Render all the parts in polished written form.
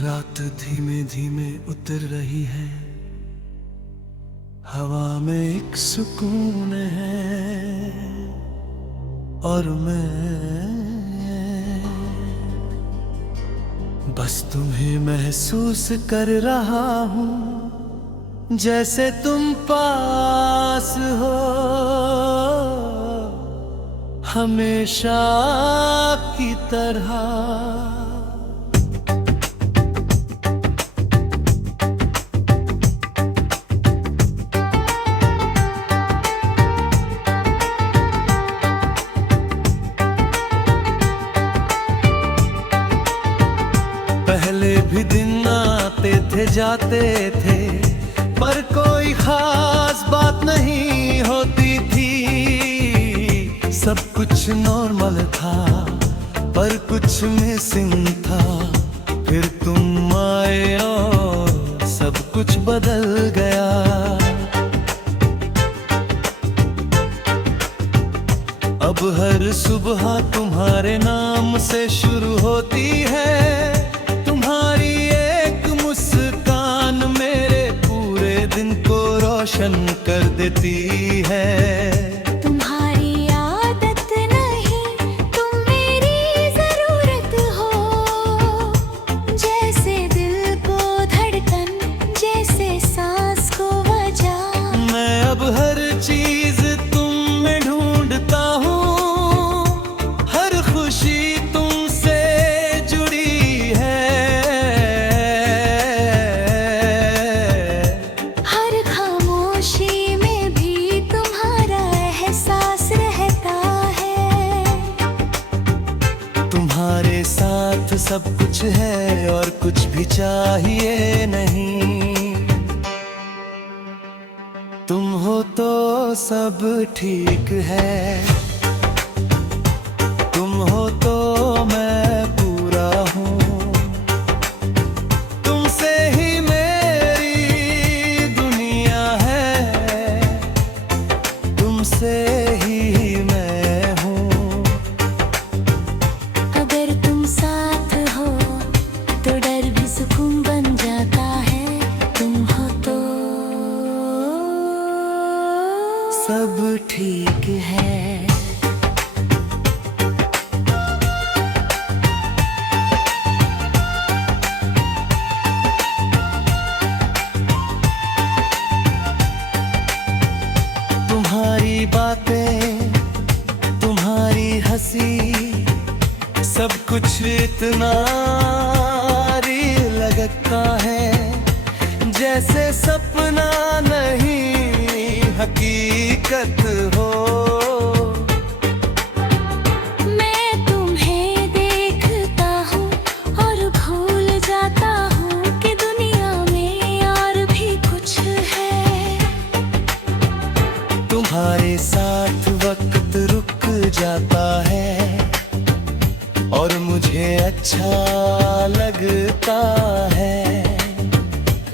रात धीमे धीमे उतर रही है, हवा में एक सुकून है और मैं बस तुम्हें महसूस कर रहा हूँ, जैसे तुम पास हो हमेशा की तरह। पहले भी दिन आते थे जाते थे, पर कोई खास बात नहीं होती थी। सब कुछ नॉर्मल था पर कुछ मिसिंग था। फिर तुम आए और सब कुछ बदल गया। अब हर सुबह तुम्हारे नाम से शुरू होती है। तुम्हारी एक मुस्कान मेरे पूरे दिन को रोशन कर देती है। तुम्हारी आदत नहीं, तुम मेरी जरूरत हो। जैसे दिल को धड़कन, जैसे सांस को वजह। मैं अब हर चीज तुम में ढूंढता हूँ। हर खुशी तुमसे जुड़ी है। हर खामोशी में भी तुम्हारा एहसास रहता है। तुम्हारे साथ सब कुछ है और कुछ भी चाहिए नहीं। तुम हो तो सब ठीक है। तुम हो तो मैं पूरा हूँ। तुमसे ही मेरी दुनिया है। तुमसे ही मैं हूँ। अगर तुम साथ हो तो डर भी सुकून बन जाता है। तुम हो तो सब ठीक है। तुम्हारी बातें, तुम्हारी हंसी, सब कुछ इतना रियल लगता है। जैसे सपना नहीं हकीकत हो। मैं तुम्हें देखता हूँ और भूल जाता हूँ कि दुनिया में और भी कुछ है। तुम्हारे साथ वक्त रुक जाता है और मुझे अच्छा लगता है।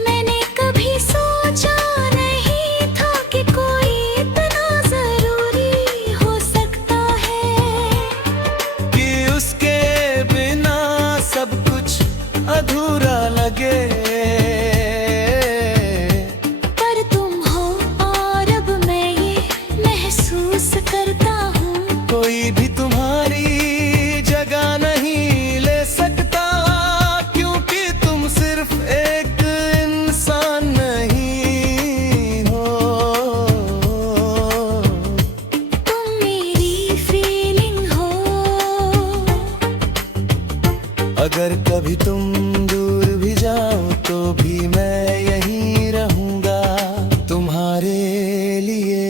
मैंने कभी सोचा नहीं था कि कोई इतना जरूरी हो सकता है। कि उसके बिना सब कुछ अधूरा लगे। पर तुम हो और अब मैं ये महसूस करता हूँ। कोई भी तुम्हारी जगह नहीं ले सकता, क्योंकि तुम सिर्फ एक इंसान नहीं हो। तुम मेरी फीलिंग हो। अगर कभी तुम दूर भी जाओ तो भी मैं यहीं रहूंगा तुम्हारे लिए।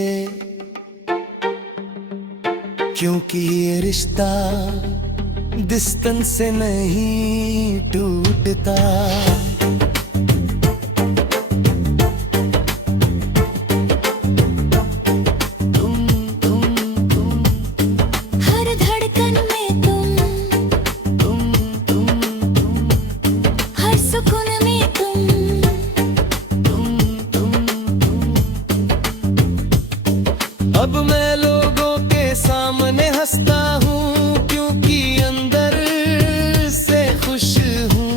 क्योंकि ये रिश्ता डिस्टेंस से नहीं टूटता। हर धड़कन में तुम, हर सुकून में तुम। अब मैं लोगों के सामने हंसता हूँ, क्योंकि अंदर से खुश हूँ।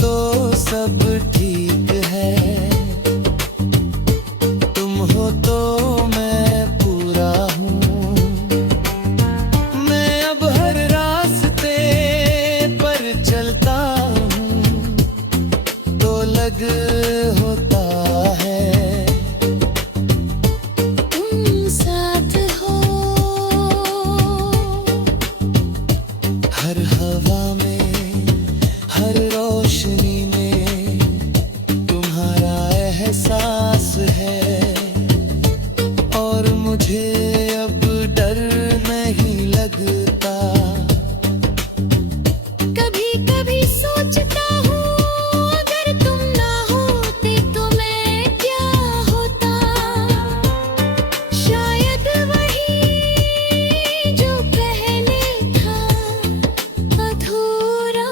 तो सब ठीक है, तुम हो तो मैं पूरा हूँ। मैं अब हर रास्ते पर चलता हूँ तो लग होता है। तुम साथ हो हर हवा में, हर रोशनी में तुम्हारा एहसास है, और मुझे अब डर नहीं लगता। कभी कभी सोचता हूँ अगर तुम ना होते तो मैं क्या होता। शायद वही जो पहले था अधूरा।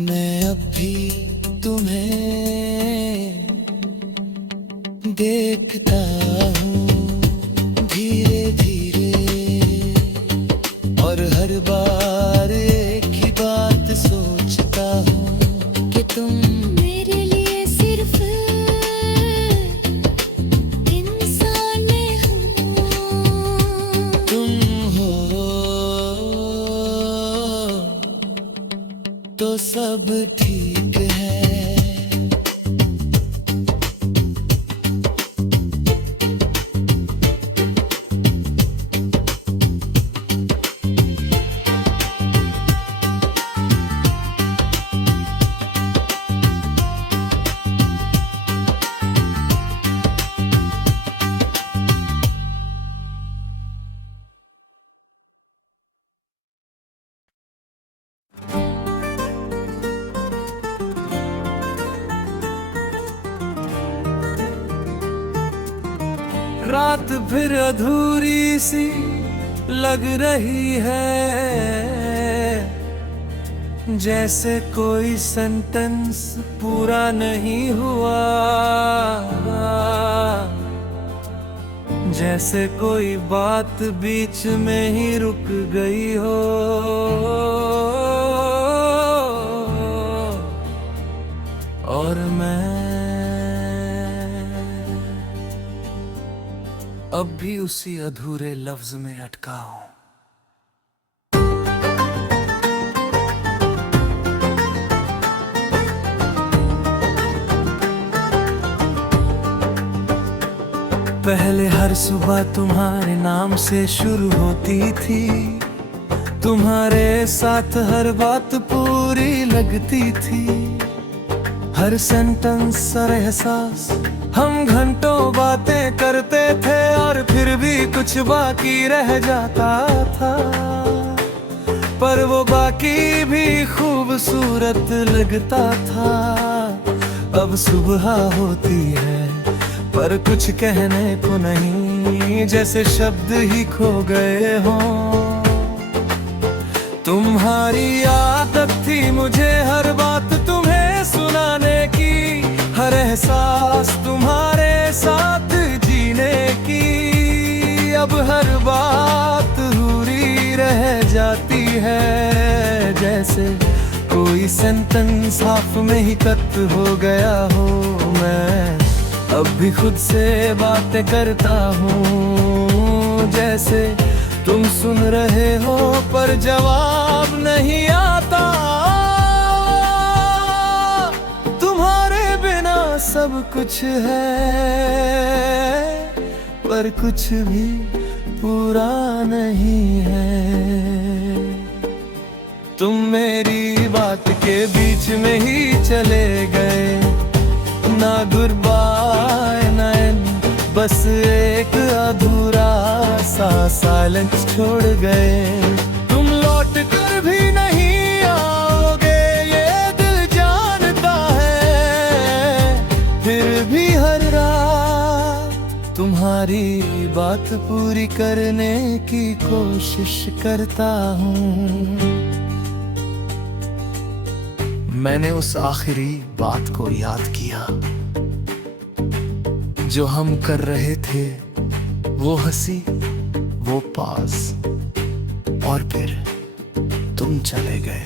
मैं अब भी तुम्हें देखता हूँ धीरे धीरे, और हर बार एक ही बात सोचता हूँ कि तुम मेरे लिए सिर्फ इंसान हो। तुम हो तो सब ठीक है। रात फिर अधूरी सी लग रही है, जैसे कोई सेंटेंस पूरा नहीं हुआ, जैसे कोई बात बीच में ही रुक गई हो। और मैं अब भी उसी अधूरे लफ्ज में अटका हूं। पहले हर सुबह तुम्हारे नाम से शुरू होती थी, तुम्हारे साथ हर बात पूरी लगती थी। हर सेंटेंस और एहसास, हम घंटों बातें करते थे और फिर भी कुछ बाकी रह जाता था। पर वो बाकी भी खूबसूरत लगता था। अब सुबह होती है पर कुछ कहने को नहीं, जैसे शब्द ही खो गए हों। तुम्हारी आदत थी मुझे हर बात तुम्हें सुनाने की, हर एहसास तुम्हारे साथ जीने की। अब हर बात अधूरी रह जाती है, जैसे कोई सेंटेंस हाफ में ही कट हो गया हो। मैं अब भी खुद से बातें करता हूँ, जैसे तुम सुन रहे हो पर जवाब नहीं आता। तुम्हारे बिना सब कुछ है पर कुछ भी पूरा नहीं है। तुम मेरी बात के बीच में ही चले गए, ना गुड बाय ना एंड, बस एक अधूरा सा साइलेंस छोड़ गए। तुम लौट कर भी नहीं आओगे ये दिल जानता है, फिर भी हर रात तुम्हारी बात पूरी करने की कोशिश करता हूँ। मैंने उस आखिरी बात को याद किया जो हम कर रहे थे, वो हंसी, वो पास, और फिर तुम चले गए।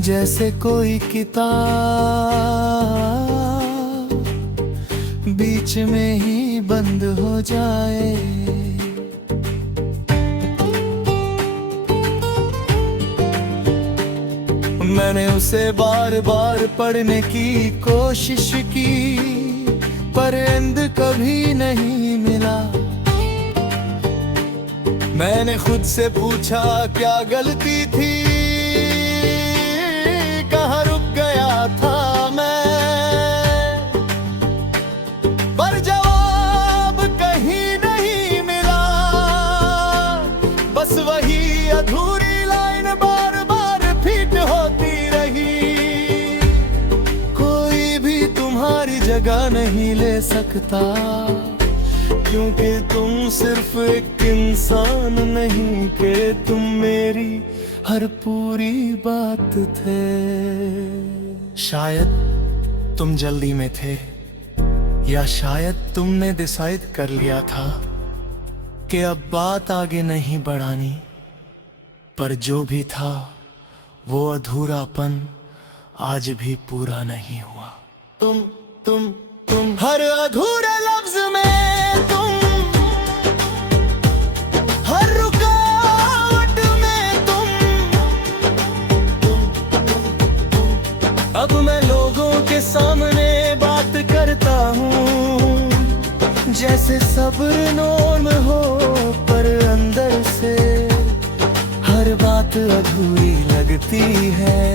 जैसे कोई किताब बीच में ही बंद हो जाए। मैंने उसे बार बार पढ़ने की कोशिश की, पर एंड कभी नहीं मिला। मैंने खुद से पूछा क्या गलती थी, कहाँ रुक गया था मैं, पर जवाब कहीं नहीं मिला। बस वही अधूरी लाइन बार बार फिट होती रही। कोई भी तुम्हारी जगह नहीं ले सकता, क्योंकि तुम सिर्फ एक इंसान नहीं कि तुम मेरी हर पूरी बात थे। शायद तुम जल्दी में थे, या शायद तुमने डिसाइड कर लिया था कि अब बात आगे नहीं बढ़ानी। पर जो भी था वो अधूरापन आज भी पूरा नहीं हुआ। तुम हर अधूरे लफ्ज में, तुम हर रुकावट में, तुम अब मैं लोगों के सामने बात करता हूँ जैसे सब्र नॉर्म हो, पर अंदर से हर बात अधूरी लगती है।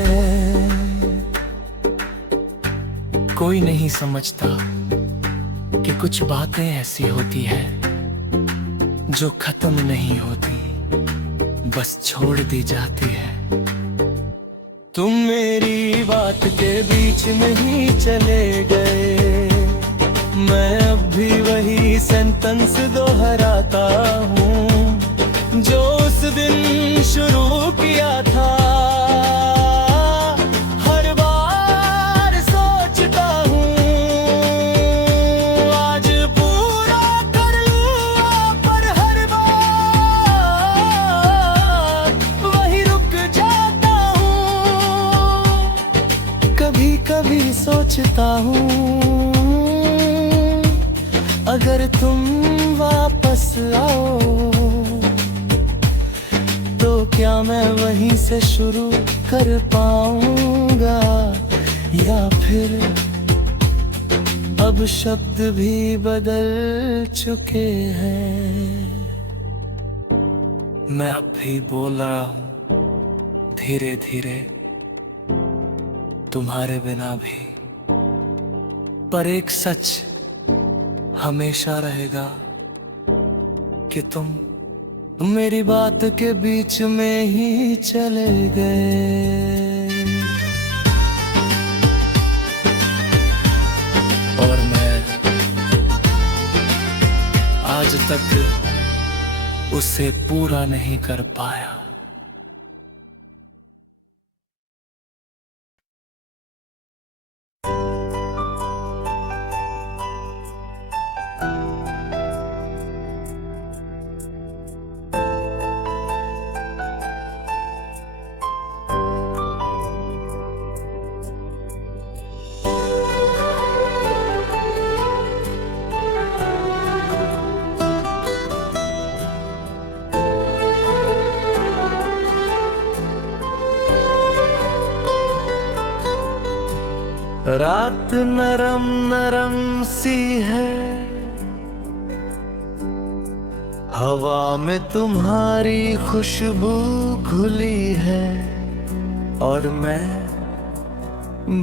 कोई नहीं समझता कि कुछ बातें ऐसी होती है जो खत्म नहीं होती, बस छोड़ दी जाती है। तुम मेरी बात के बीच में ही चले गए। मैं अब भी वही सेंटेंस दोहराता हूँ जो उस दिन शुरू किया था। हर बार सोचता हूँ आज पूरा कर लूँ, पर हर बार वही रुक जाता हूँ। कभी कभी सोचता हूँ अगर तुम वापस आओ तो क्या मैं वहीं से शुरू कर पाऊंगा, या फिर अब शब्द भी बदल चुके हैं। मैं अब भी बोल रहा हूँ धीरे धीरे तुम्हारे बिना भी, पर एक सच हमेशा रहेगा कि तुम मेरी बात के बीच में ही चले गए। और मैं आज तक उसे पूरा नहीं कर पाया। रात नरम नरम सी है, हवा में तुम्हारी खुशबू घुली है, और मैं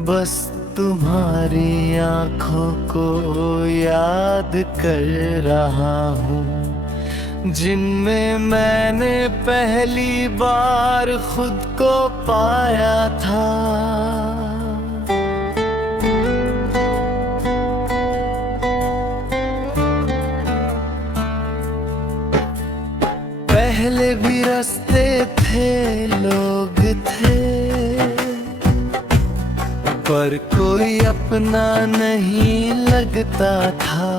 बस तुम्हारी आंखों को याद कर रहा हूँ जिनमें मैंने पहली बार खुद को पाया था। पहले भी रास्ते थे, लोग थे, पर कोई अपना नहीं लगता था।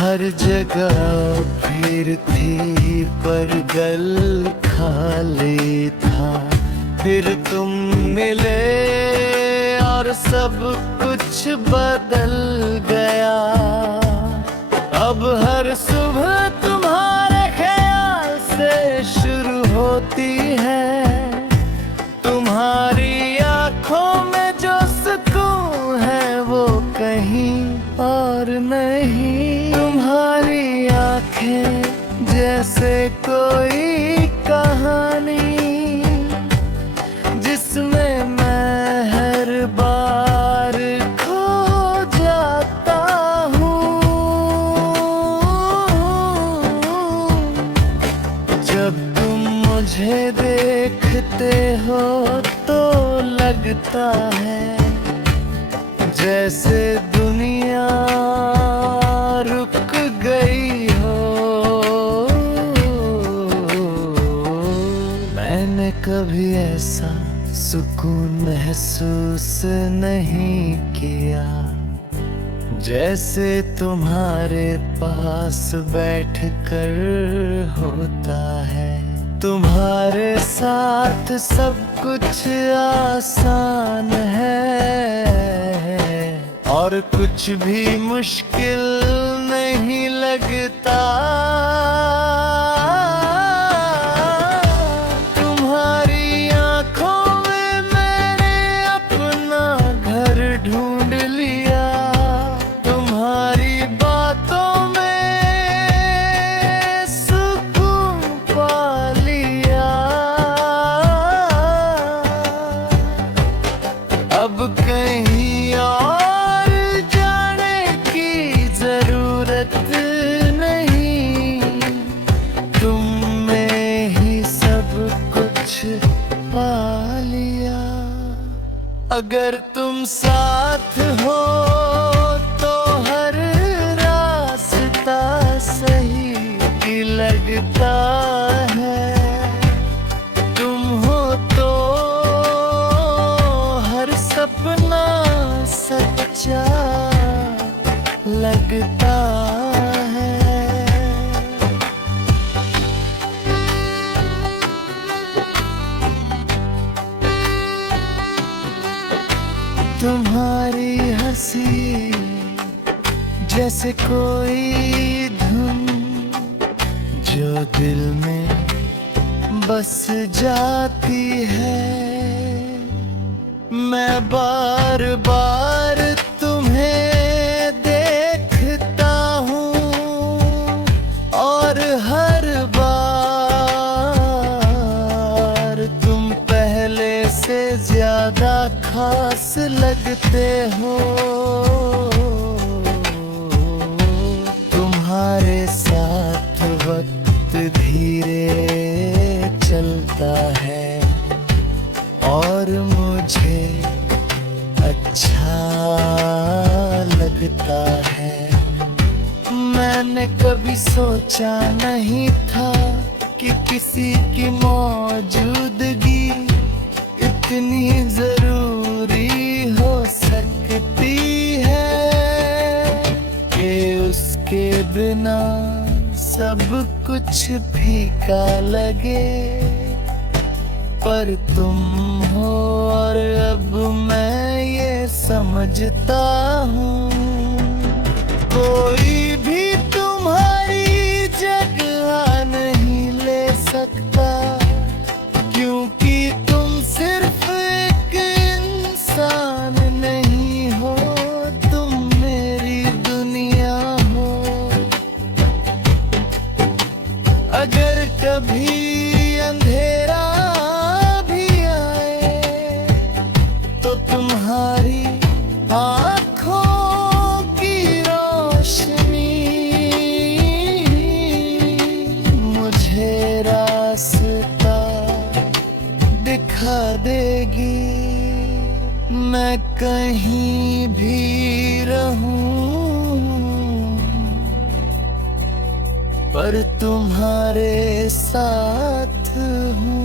हर जगह फिरती पर गल खाली था। फिर तुम मिले और सब कुछ बदल गया। अब हर सुबह तुम्हारे ख्याल से शुरू होती है। तुम्हारी आंखों में जो सुकून है वो कहीं और नहीं। तुम्हारी आंखें जैसे कोई कहानी जिसमें मैं हर बार खो जाता हूँ। जब तुम मुझे देखते हो तो लगता है जैसे दुनिया रुक गई हो। मैंने कभी ऐसा सुकून महसूस नहीं किया जैसे तुम्हारे पास बैठकर होता है। तुम्हारे साथ सब कुछ आसान है और कुछ भी मुश्किल नहीं लगता। तुम्हारी आंखों में मैंने अपना घर ढूंढ लिया। तुम्हारी बातों में सुकून पा लिया। अब कहीं और जाने की जरूरत नहीं। तुम में ही सब कुछ पा लिया। अगर तुम साथ हो तो हर रास्ता सही लगता है। तुम हो तो हर सपना सच्चा लगता है। तुम्हारी हंसी जैसे कोई धुन जो दिल में बस जाती है। मैं बार बार तुम्हें देखता हूँ और हर बार तुम पहले से ज्यादा खास लगते हो। तुम्हारे साथ वक्त धीरे चलता है और मुझे अच्छा लगता है। मैंने कभी सोचा नहीं था कि किसी की मौजूदगी इतनी जरूरी हो सकती है कि उसके बिना सब कुछ फीका लगे। पर तुम हो और अब मैं ये समझता हूँ कोई भी तुम्हारी जगह नहीं ले सकता। क्योंकि तुम सिर्फ एक इंसान नहीं हो, तुम मेरी दुनिया हो। अगर कभी अंधेरा भी आए तो तुम्हारी आँखों की रोशनी मुझे रास्ता दिखा देगी। मैं कहीं भी रहूं पर तुम्हारे साथ हूँ।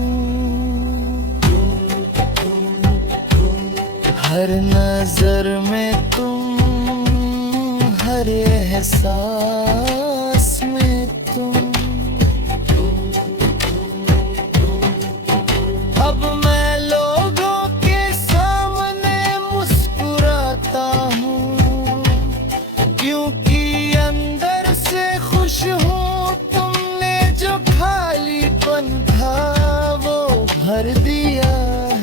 हर नजर में तुम, हर हर एहसास में तुम। अब मैं लोगों के सामने मुस्कुराता हूँ, क्योंकि अंदर से खुश हूँ। तुमने जो खालीपन था वो भर दिया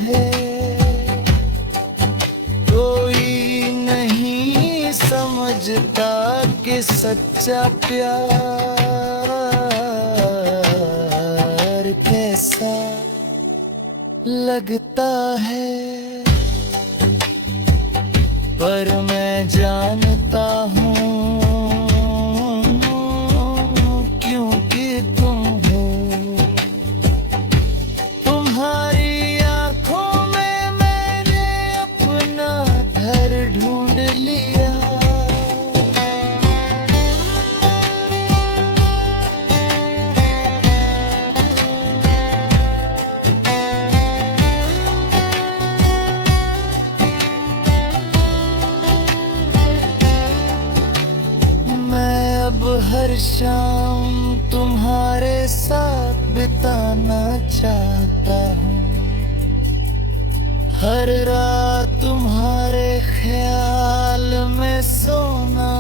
है। कोई नहीं समझता कि सच्चा प्यार कैसा लगता है। पर मैं जानता हूँ, क्योंकि तुम हो। तुम्हारी आंखों में मैंने अपना घर ढूंढ लिया। मैं अब हर शाम तुम्हारे साथ बिताना चाहता हूँ। हर रात तुम्हारे ख्याल में सोना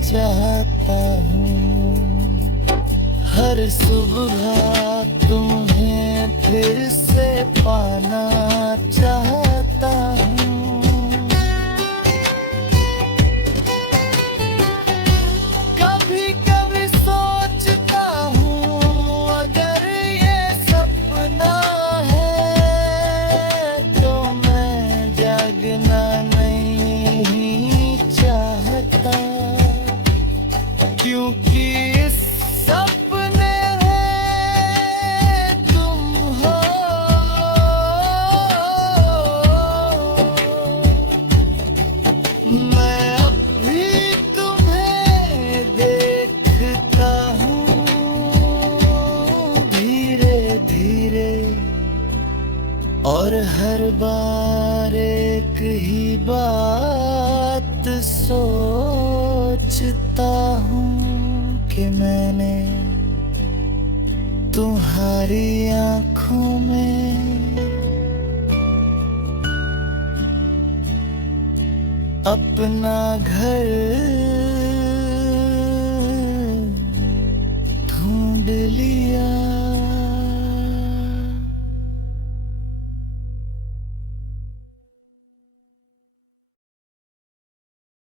चाहता हूँ। हर सुबह तुम्हें फिर से पाना चाहता हूँ। कभी कभी सोचता हूँ, अगर ये सपना है तो मैं जागना नहीं चाहता, क्योंकि इस सपने में तुम हो। मैं अब भी तुम्हें देखता हूँ, धीरे धीरे। और हर बार एक ही बात सोचता हूँ कि मैंने तुम्हारी आंखों में अपना घर